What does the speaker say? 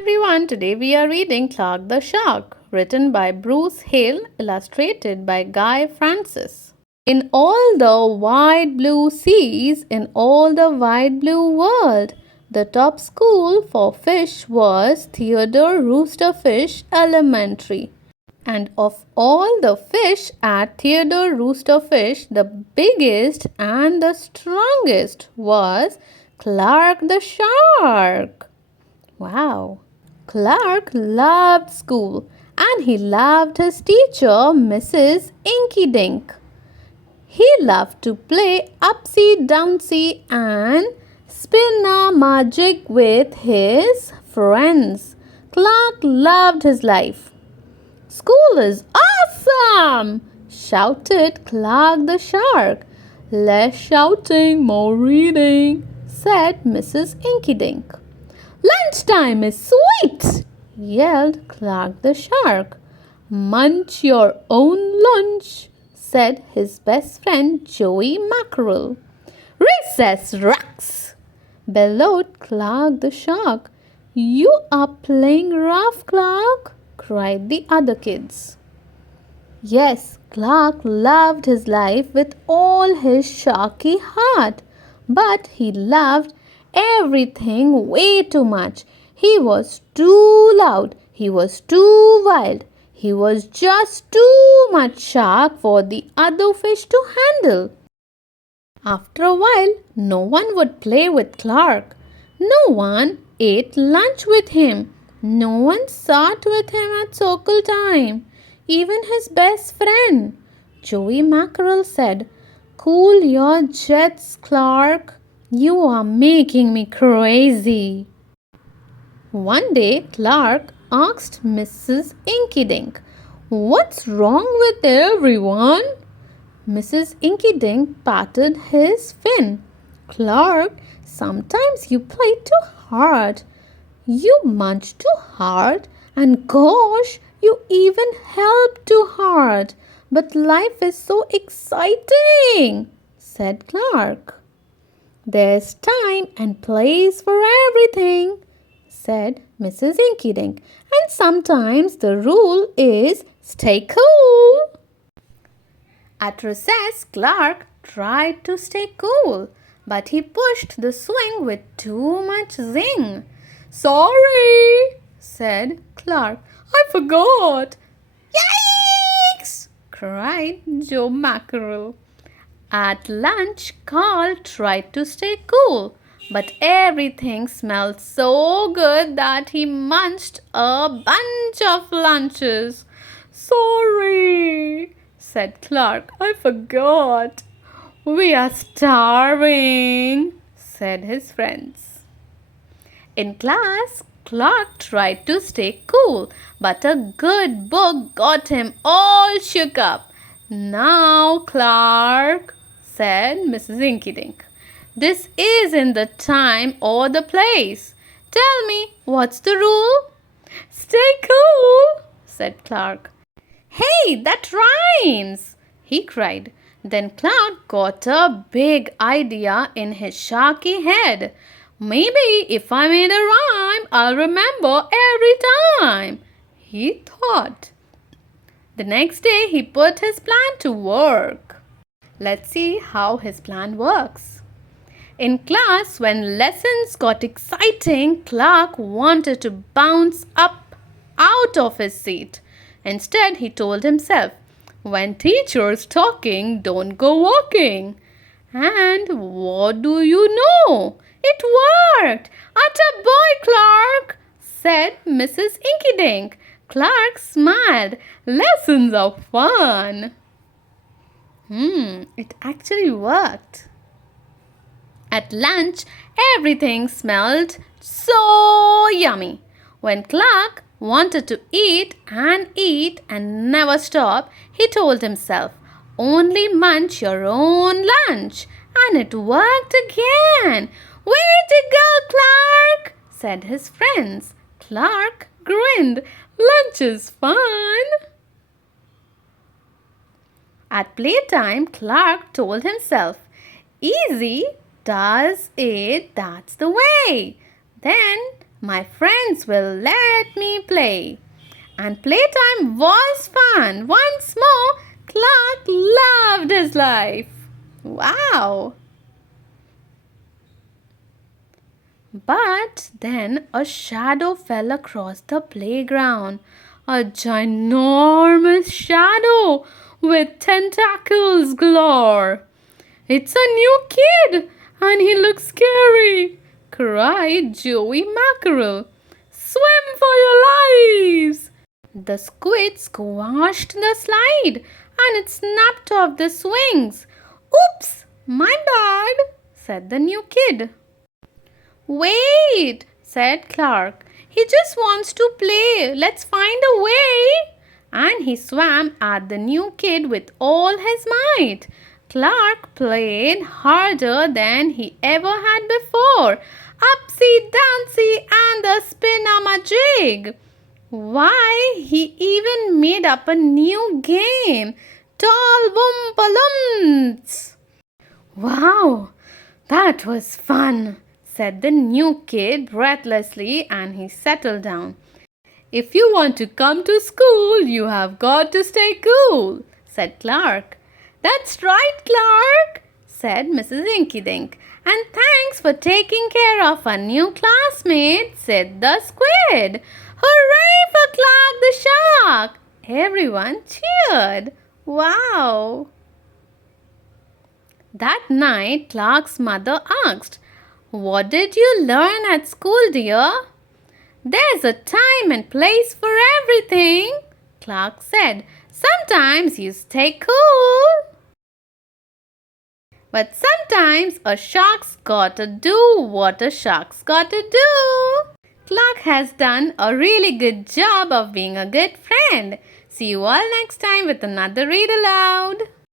everyone. Today we are reading Clark the Shark, written by Bruce Hale, illustrated by Guy Francis. In all the wide blue seas, in all the wide blue world, the top school for fish was Theodore Roosterfish Elementary. And of all the fish at Theodore Roosterfish, the biggest and the strongest was Clark the Shark. Wow! Clark loved school and he loved his teacher, Mrs. Inky Dink. He loved to play upsy downsy and spin a magic with his friends. Clark loved his life. School is awesome! Shouted Clark the Shark. Less shouting, more reading, said Mrs. Inky Dink. Lunchtime is sweet, yelled Clark the Shark. Munch your own lunch, said his best friend Joey Mackerel. Recess rocks, bellowed Clark the Shark. You are playing rough, Clark, cried the other kids. Yes, Clark loved his life with all his sharky heart, but he loved everything way too much. He was too loud. He was too wild. He was just too much shark for the other fish to handle. After a while, no one would play with Clark. No one ate lunch with him. No one sat with him at circle time. Even his best friend, Joey Mackerel, said, "Cool your jets, Clark. You are making me crazy." One day, Clark asked Mrs. Inky Dink, "What's wrong with everyone?" Mrs. Inky Dink patted his fin. "Clark, sometimes you play too hard. You munch too hard, and gosh, you even help too hard. But life is so exciting," said Clark. "There's time and place for everything," said Mrs. Inky Dink. "And sometimes the rule is stay cool." At recess, Clark tried to stay cool, but he pushed the swing with too much zing. "Sorry," said Clark. "I forgot." "Yikes!" cried Joe Mackerel. At lunch, Carl tried to stay cool, but everything smelled so good that he munched a bunch of lunches. "Sorry," said Clark. "I forgot." "We are starving," said his friends. In class, Clark tried to stay cool, but a good book got him all shook up. "Now, Clark," said Mrs. Inky Dink, "this isn't the time or the place. Tell me, what's the rule?" "Stay cool," said Clark. "Hey, that rhymes!" he cried. Then Clark got a big idea in his sharky head. "Maybe if I made a rhyme, I'll remember every time," he thought. The next day, he put his plan to work. Let's see how his plan works. In class, when lessons got exciting, Clark wanted to bounce up out of his seat. Instead, he told himself, "When teacher's talking, don't go walking." And what do you know? It worked! "Attaboy, Clark!" said Mrs. Inky Dink. Clark smiled. Lessons are fun. It actually worked. At lunch, everything smelled so yummy. When Clark wanted to eat and never stop, he told himself, "Only munch your own lunch." And it worked again. "Way to go, Clark!" said his friends. Clark grinned. Lunch is fun. At playtime, Clark told himself, "Easy does it, that's the way." Then My friends will let me play. And playtime was fun. Once more, Clark loved his life. Wow! But then a shadow fell across the playground. A ginormous shadow with tentacles galore. It's a new kid and he looks scary, cried Joey Mackerel. Swim for your lives! The squid squashed the slide and it snapped off the swings. Oops, my bad, said the new kid. Wait, said Clark. He just wants to play. Let's find a way. And he swam at the new kid with all his might. Clark played harder than he ever had before. Upsy downsy and the spin-a-ma-jig. Why, he even made up a new game. Tall Woompa-Loomps. Wow, that was fun, said the new kid breathlessly, and he settled down. If you want to come to school, you have got to stay cool, said Clark. That's right, Clark, said Mrs. Inky Dink. And thanks for taking care of our new classmate, said the squid. Hooray for Clark the shark! Everyone cheered. Wow! That night, Clark's mother asked, What did you learn at school, dear? There's a time and place for everything, Clark said. Sometimes you stay cool. But sometimes a shark's gotta do what a shark's gotta do. Clark has done a really good job of being a good friend. See you all next time with another read aloud.